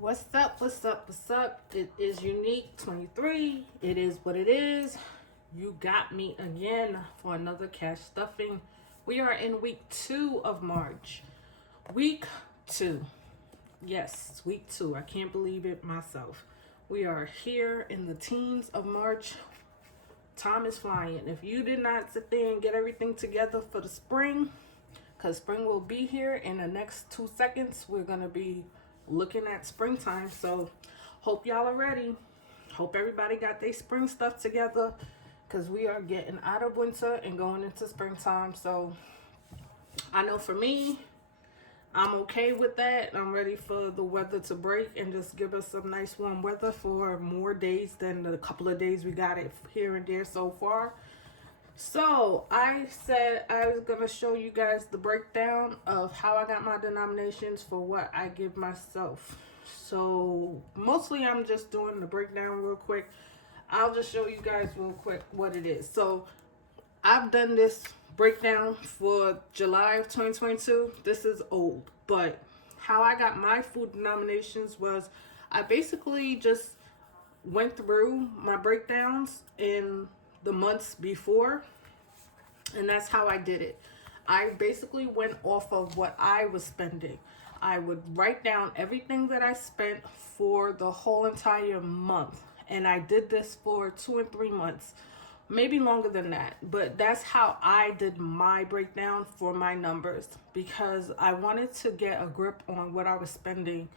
What's up? What's up? What's up? It is Unique 23. It is what it is. You got me again for another cash stuffing. We are in week 2 of March. Week 2. Yes, week 2. I can't believe it myself. We are here in the teens of March. Time is flying. If you did not sit there and get everything together for the spring, because spring will be here in the next 2 seconds, we're going to be looking at springtime. So hope y'all are ready. Hope everybody got their spring stuff together, because we are getting out of winter and going into springtime. So I know for me, I'm okay with that. I'm ready for the weather to break and just give us some nice warm weather for more days than the couple of days we got it here and there so far. So I said I was going to show you guys the breakdown of how I got my denominations for what I give myself. So mostly I'm just doing the breakdown real quick. I'll just show you guys real quick what it is. So I've done this breakdown for July of 2022. This is old, but how I got my food denominations was I basically just went through my breakdowns in the months before, and that's how I did it. I basically went off of what I was spending. I would write down everything that I spent for the whole entire month, and I did this for 2 and 3 months, maybe longer than that, but that's how I did my breakdown for my numbers, because I wanted to get a grip on what I was spending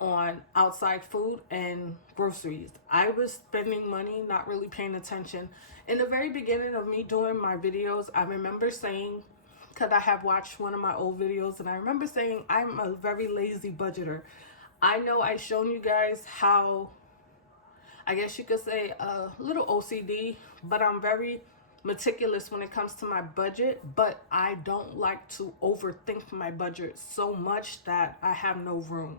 on outside food and groceries. I was spending money, not really paying attention. In the very beginning of me doing my videos, I remember saying, because I have watched one of my old videos, and I remember saying I'm a very lazy budgeter. I know I've shown you guys how, I guess you could say, a little OCD, but I'm very meticulous when it comes to my budget, but I don't like to overthink my budget so much that I have no room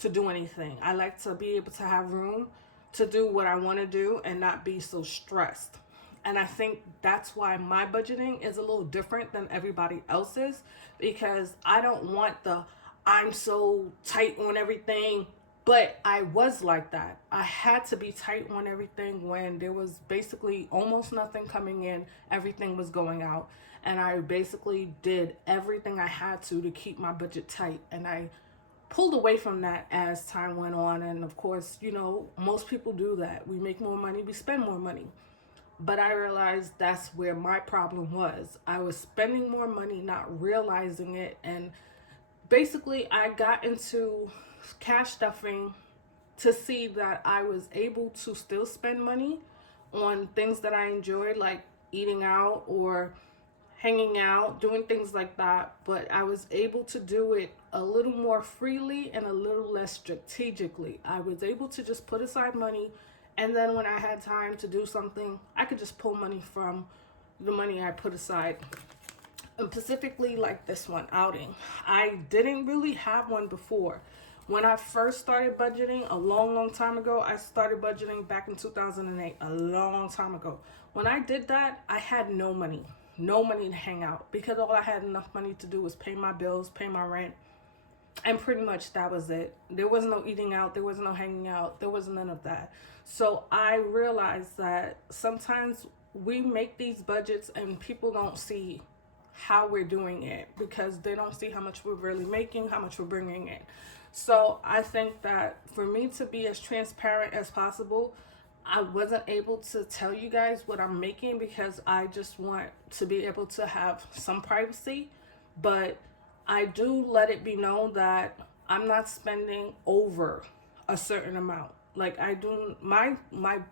to do anything. I like to be able to have room to do what I want to do and not be so stressed. And I think that's why my budgeting is a little different than everybody else's, because I don't want the I'm so tight on everything. But I was like that. I had to be tight on everything when there was basically almost nothing coming in. Everything was going out. And I basically did everything I had to keep my budget tight. And I pulled away from that as time went on. And of course, you know, most people do that. We make more money, we spend more money. But I realized that's where my problem was. I was spending more money, not realizing it. And basically, I got into cash stuffing to see that I was able to still spend money on things that I enjoyed, like eating out or hanging out, doing things like that. But I was able to do it a little more freely and a little less strategically. I was able to just put aside money, and then when I had time to do something, I could just pull money from the money I put aside. And specifically like this one, outing. I didn't really have one before. When I first started budgeting a long time ago, I started budgeting back in 2008, a long time ago. When I did that, I had no money to hang out, because all I had enough money to do was pay my bills, pay my rent, and pretty much that was it. There was no eating out, there was no hanging out, there was none of that. So I realized that sometimes we make these budgets and people don't see how we're doing it, because they don't see how much we're really making, how much we're bringing in. So I think that for me to be as transparent as possible, I wasn't able to tell you guys what I'm making, because I just want to be able to have some privacy. But I do let it be known that I'm not spending over a certain amount. Like, I do my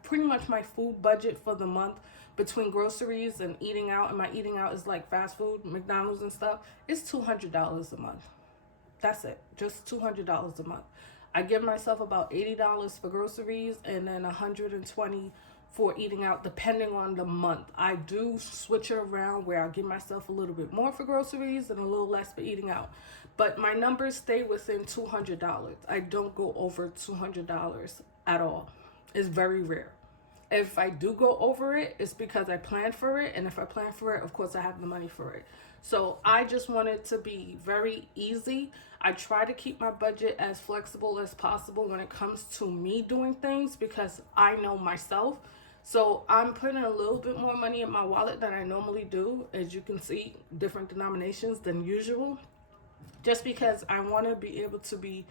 pretty much my food budget for the month, between groceries and eating out, and my eating out is like fast food, McDonald's and stuff, is $200 a month. That's it, just $200 a month. I give myself about $80 for groceries, and then $120 for eating out, depending on the month. I do switch it around where I give myself a little bit more for groceries and a little less for eating out. But my numbers stay within $200. I don't go over $200 at all. It's very rare. If I do go over it, it's because I planned for it, and if I plan for it, of course I have the money for it. So I just want it to be very easy. I try to keep my budget as flexible as possible when it comes to me doing things because I know myself. So I'm putting a little bit more money in my wallet than I normally do, as you can see, different denominations than usual, just because I want to be able to be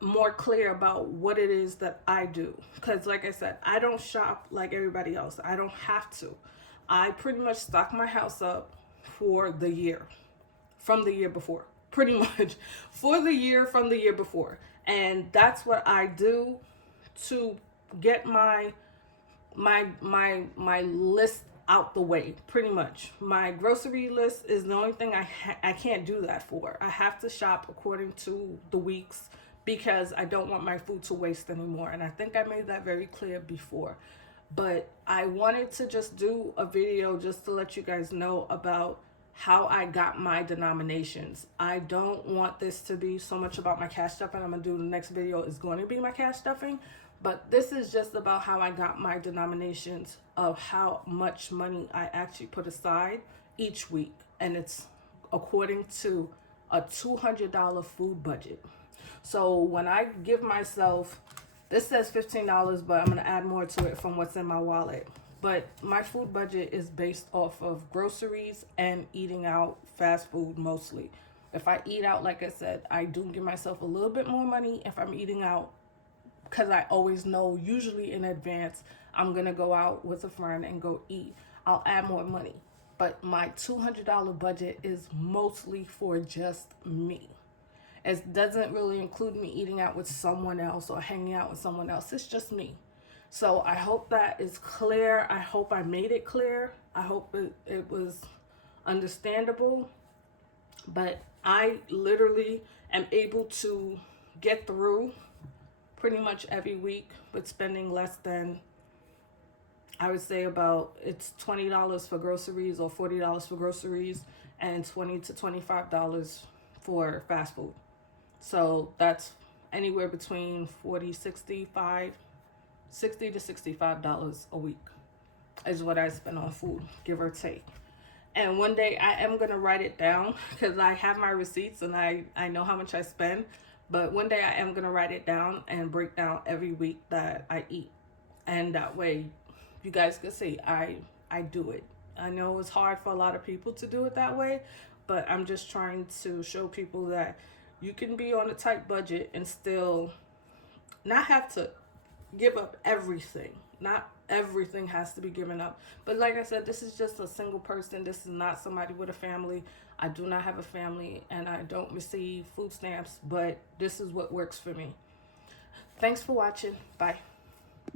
more clear about what it is that I do. Because, like I said, I don't shop like everybody else. I don't have to. I pretty much stock my house up for the year from the year before, pretty much for the year from the year before. And that's what I do to get my list out the way. Pretty much my grocery list is the only thing I can't do that for. I have to shop according to the weeks because I don't want my food to waste anymore, and I think I made that very clear before. But I wanted to just do a video just to let you guys know about how I got my denominations. I don't want this to be so much about my cash stuffing. I'm gonna do the next video is going to be my cash stuffing, but this is just about how I got my denominations of how much money I actually put aside each week. And it's according to a $200 food budget. So when I give myself, this says $15, but I'm going to add more to it from what's in my wallet. But my food budget is based off of groceries and eating out, fast food mostly. If I eat out, like I said, I do give myself a little bit more money if I'm eating out, because I always know usually in advance I'm going to go out with a friend and go eat. I'll add more money. But my $200 budget is mostly for just me. It doesn't really include me eating out with someone else or hanging out with someone else. It's just me. So I hope that is clear. I hope I made it clear. I hope it was understandable. But I literally am able to get through pretty much every week with spending less than, I would say, about, it's $20 for groceries or $40 for groceries and $20 to $25 for fast food. So that's anywhere between $60 to $65 a week is what I spend on food, give or take. And one day I am going to write it down because I have my receipts and I know how much I spend. But one day I am going to write it down and break down every week that I eat. And that way you guys can see I do it. I know it's hard for a lot of people to do it that way, but I'm just trying to show people that you can be on a tight budget and still not have to give up everything. Not everything has to be given up. But like I said, this is just a single person. This is not somebody with a family. I do not have a family and I don't receive food stamps, but this is what works for me. Thanks for watching. Bye.